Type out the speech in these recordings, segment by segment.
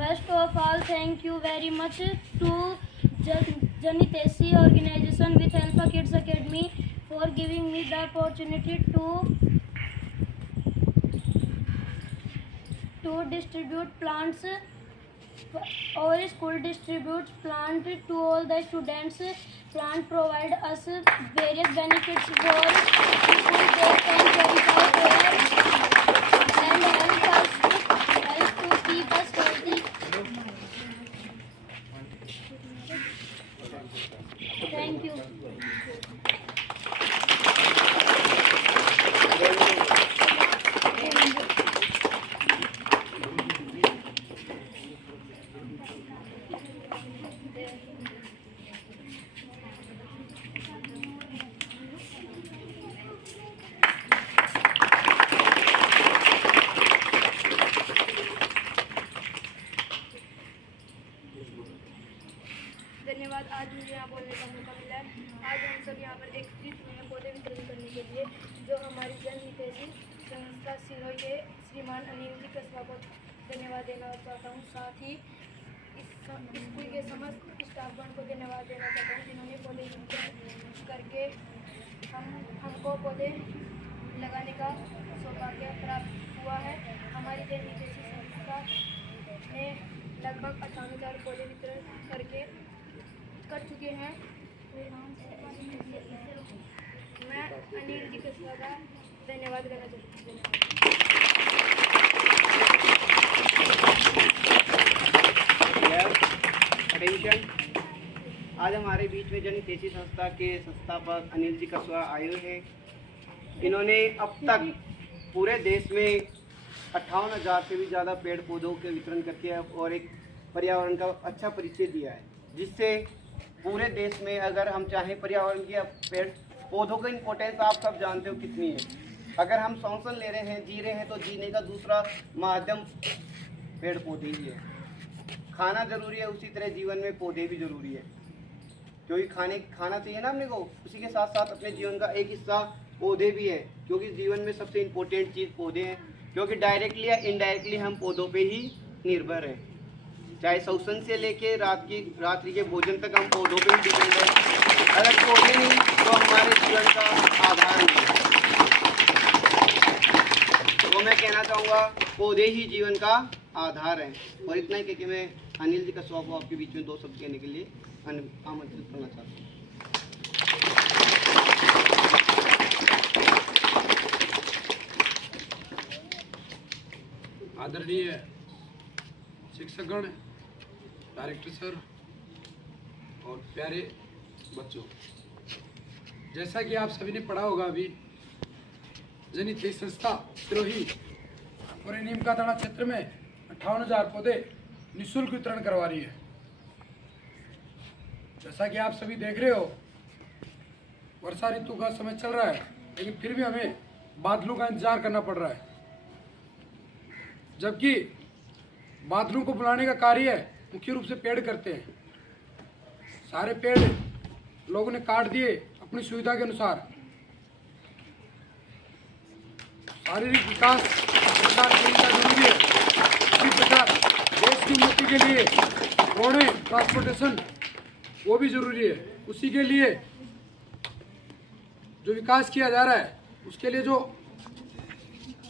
First of all, thank you very much to Janitesi organization with Alpha Kids Academy for giving me the opportunity to distribute plants. Our school distributes plant to all the students. Plant provide us various benefits for people. They can purify air and help to keep us healthy. Thank you. धन्यवाद। आज मुझे यहाँ बोलने का मौका मिला है। आज हम सब यहाँ पर एकत्रित हुए हैं पौधे वितरण करने के लिए, जो हमारी जनहितैषी संस्था सिरोही के श्रीमान अनिल जी कस्बा को धन्यवाद देना चाहता हूँ। साथ ही इस स्कूल के समस्त स्टाफगण को धन्यवाद देना चाहता हूँ, जिन्होंने पौधे वितरण करके हमको पौधे लगाने का सौभाग्य प्राप्त हुआ है। हमारी जनहितैषी संस्था ने लगभग 58,000 पौधे वितरण कर चुके हैं। मैं अनिल जी कस्बा का धन्यवाद करना चाहती हूँ। अटेंशन। आज हमारे बीच में जनहितैषी संस्था के संस्थापक अनिल जी कस्बा आए हुए हैं। इन्होंने अब तक पूरे देश में 58,000 से भी ज़्यादा पेड़ पौधों के वितरण करके और एक पर्यावरण का अच्छा परिचय दिया है, जिससे पूरे देश में अगर हम चाहें पर्यावरण की पेड़ पौधों का इम्पोर्टेंस आप सब जानते हो कितनी है। अगर हम सांस ले रहे हैं, जी रहे हैं, तो जीने का दूसरा माध्यम पेड़ पौधे ही है। खाना जरूरी है, उसी तरह जीवन में पौधे भी जरूरी है, क्योंकि खाना चाहिए ना अपने को। उसी के साथ साथ अपने जीवन का एक हिस्सा पौधे भी है, क्योंकि जीवन में सबसे इम्पोर्टेंट चीज़ पौधे हैं। क्योंकि डायरेक्टली या इनडायरेक्टली हम पौधों पे ही निर्भर हैं। चाहे श्वसन से लेके रात्रि के भोजन तक हम पौधों पे ही डिपेंड हैं। अगर पौधे नहीं तो हमारे जीवन का आधार नहीं है। तो मैं कहना चाहूँगा पौधे ही जीवन का आधार हैं। और इतना ही कि मैं अनिल जी कस्बा को आपके बीच में 2 शब्द कहने के लिए आमंत्रित करना चाहता हूँ। आदरणीय शिक्षकगण, डायरेक्टर सर और प्यारे बच्चों, जैसा कि आप सभी ने पढ़ा होगा, अभी जनहितैषी संस्था सिरोही और नीम का थाना क्षेत्र में 58,000 पौधे निःशुल्क वितरण करवा रही है। जैसा कि आप सभी देख रहे हो, वर्षा ऋतु का समय चल रहा है, लेकिन फिर भी हमें बादलों का इंतजार करना पड़ रहा है। जबकि बादलों को बुलाने का कार्य मुख्य रूप से पेड़ करते हैं। सारे पेड़ लोगों ने काट दिए अपनी सुविधा के अनुसार। शारीरिक विकास प्रचार के लिए जरूरी है, इसी प्रकार देश की उन्नति के लिए रोडें, ट्रांसपोर्टेशन वो भी जरूरी है। उसी के लिए जो विकास किया जा रहा है, उसके लिए जो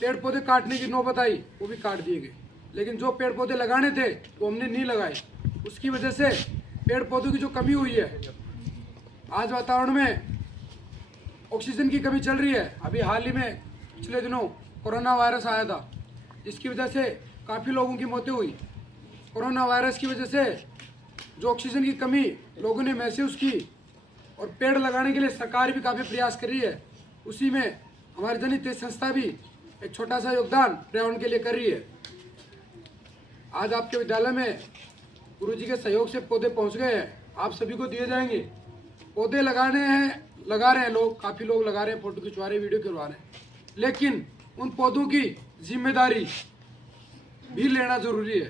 पेड़ पौधे काटने की नौबत आई, वो भी काट दिए गए। लेकिन जो पेड़ पौधे लगाने थे वो हमने नहीं लगाए। उसकी वजह से पेड़ पौधों की जो कमी हुई है, आज वातावरण में ऑक्सीजन की कमी चल रही है। अभी हाल ही में पिछले दिनों कोरोना वायरस आया था, जिसकी वजह से काफ़ी लोगों की मौतें हुई। कोरोना वायरस की वजह से जो ऑक्सीजन की कमी लोगों ने महसूस की, और पेड़ लगाने के लिए सरकार भी काफ़ी प्रयास कर रही है। उसी में हमारी जनहितैषी संस्था भी एक छोटा सा योगदान पर्यावरण के लिए कर रही है। आज आपके विद्यालय में गुरुजी के सहयोग से पौधे पहुंच गए हैं, आप सभी को दिए जाएंगे। पौधे लगा रहे हैं लोग, काफ़ी लोग लगा रहे हैं, फोटो खिंचवा रहे हैं, वीडियो करवा रहे हैं, लेकिन उन पौधों की जिम्मेदारी भी लेना जरूरी है।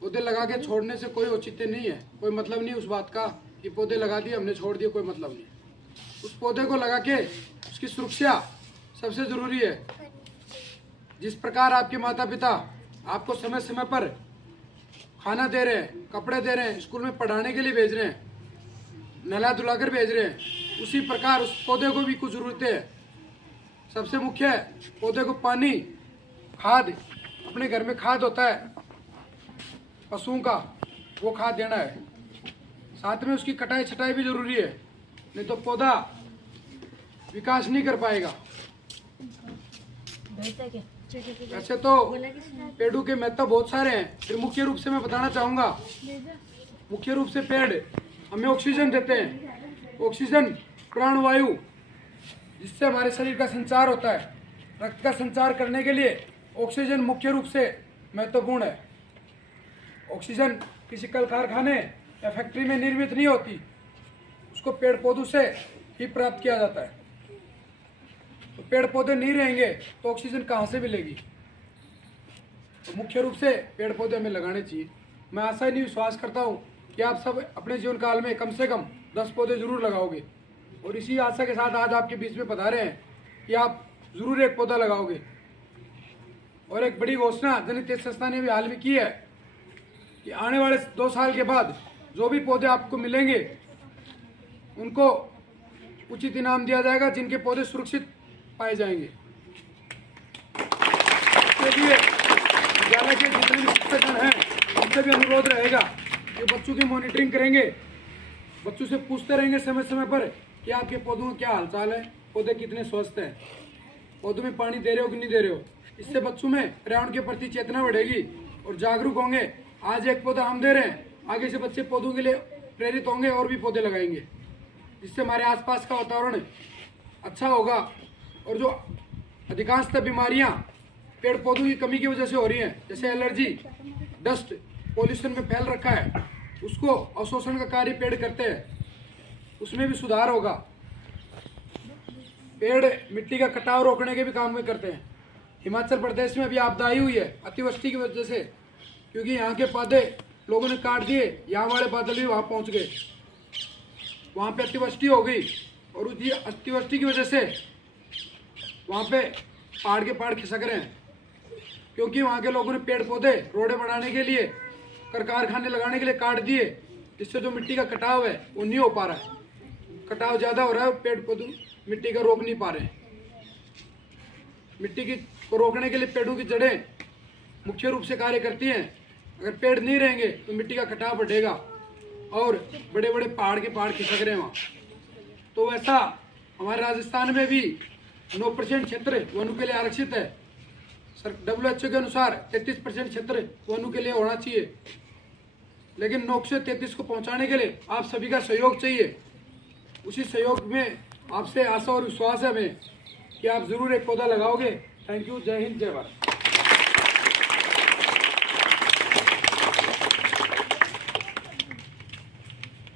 पौधे लगा के छोड़ने से कोई औचित्य नहीं है, कोई मतलब नहीं उस बात का कि पौधे लगा दिए हमने छोड़ दिए, कोई मतलब नहीं। उस पौधे को लगा के उसकी सुरक्षा सबसे जरूरी है। जिस प्रकार आपके माता पिता आपको समय समय पर खाना दे रहे हैं, कपड़े दे रहे हैं, स्कूल में पढ़ाने के लिए भेज रहे हैं, नहला धुलाकर भेज रहे हैं, उसी प्रकार उस पौधे को भी कुछ ज़रूरतें है। सबसे मुख्य है पौधे को पानी, खाद, अपने घर में खाद होता है पशुओं का, वो खाद देना है। साथ में उसकी कटाई छटाई भी जरूरी है, नहीं तो पौधा विकास नहीं कर पाएगा। वैसे तो पेड़ों के महत्व बहुत सारे हैं, फिर मुख्य रूप से मैं बताना चाहूँगा। मुख्य रूप से पेड़ हमें ऑक्सीजन देते हैं। ऑक्सीजन प्राणवायु, जिससे हमारे शरीर का संचार होता है। रक्त का संचार करने के लिए ऑक्सीजन मुख्य रूप से महत्वपूर्ण है। ऑक्सीजन किसी कल कारखाने या फैक्ट्री में निर्मित नहीं होती, उसको पेड़ पौधों से ही प्राप्त किया जाता है। तो पेड़ पौधे नहीं रहेंगे तो ऑक्सीजन कहाँ से मिलेगी? तो मुख्य रूप से पेड़ पौधे हमें लगाने चाहिए। मैं आशा ही नहीं विश्वास करता हूँ कि आप सब अपने जीवन काल में कम से कम 10 पौधे जरूर लगाओगे, और इसी आशा के साथ आज आपके बीच में पधारे हैं कि आप जरूर एक पौधा लगाओगे। और एक बड़ी घोषणा जनहित संस्था ने भी हाल में की है कि आने वाले 2 साल के बाद जो भी पौधे आपको मिलेंगे उनको उचित इनाम दिया जाएगा, जिनके पौधे सुरक्षित पाए जाएंगे। इसके लिए विद्यालय के जितने भी शिक्षकगण हैं उनसे भी अनुरोध रहेगा कि बच्चों की मॉनिटरिंग करेंगे, बच्चों से पूछते रहेंगे समय समय पर कि आपके पौधों में क्या हालचाल है, पौधे कितने स्वस्थ हैं, पौधों में पानी दे रहे हो कि नहीं दे रहे हो। इससे बच्चों में पर्यावरण के प्रति चेतना बढ़ेगी और जागरूक होंगे। आज एक पौधा हम दे रहे हैं, आगे से बच्चे पौधों के लिए प्रेरित होंगे और भी पौधे लगाएंगे, जिससे हमारे आसपास का वातावरण अच्छा होगा। और जो अधिकांशतः बीमारियां पेड़ पौधों की कमी की वजह से हो रही हैं, जैसे एलर्जी, डस्ट, पॉल्यूशन में फैल रखा है, उसको अवशोषण का कार्य पेड़ करते हैं, उसमें भी सुधार होगा। पेड़ मिट्टी का कटाव रोकने के भी काम में करते हैं। हिमाचल प्रदेश में अभी आपदा आई हुई है अतिवृष्टि की वजह से, क्योंकि यहाँ के पौधे लोगों ने काट दिए, यहाँ वाले बादल भी वहाँ पहुँच गए, वहाँ पे अतिवृष्टि हो गई, और उस अतिवृष्टि की वजह से वहाँ पे पहाड़ के पहाड़ खिसक रहे हैं, क्योंकि वहाँ के लोगों ने पेड़ पौधे रोडें बनाने के लिए, कारखाने लगाने के लिए काट दिए, जिससे जो मिट्टी का कटाव है वो नहीं हो पा रहा है। कटाव ज़्यादा हो रहा है, पेड़ पौधे मिट्टी का रोक नहीं पा रहे हैं। मिट्टी की को रोकने के लिए पेड़ों की जड़ें मुख्य रूप से कार्य करती हैं। अगर पेड़ नहीं रहेंगे तो मिट्टी का कटाव बढ़ेगा और बड़े बड़े पहाड़ के पहाड़ खिसक रहे हैं वहाँ। तो वैसा हमारे राजस्थान में भी 9% क्षेत्र वनों के लिए आरक्षित है। WHO के अनुसार 33% क्षेत्र वनों के लिए होना चाहिए, लेकिन 9 से 33 को पहुंचाने के लिए आप सभी का सहयोग चाहिए। उसी सहयोग में आपसे आशा और विश्वास है हमें कि आप जरूर एक पौधा लगाओगे। Thank you. जय हिंद, जय भारत।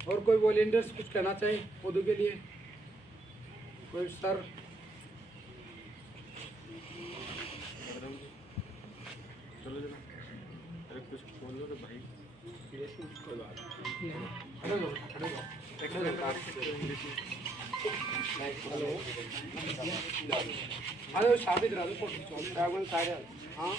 और कोई वॉलंटियर्स कुछ कहना चाहिए पौधों के लिए? कोई सर? हेलो, शादी करा दो फोटो। हाँ।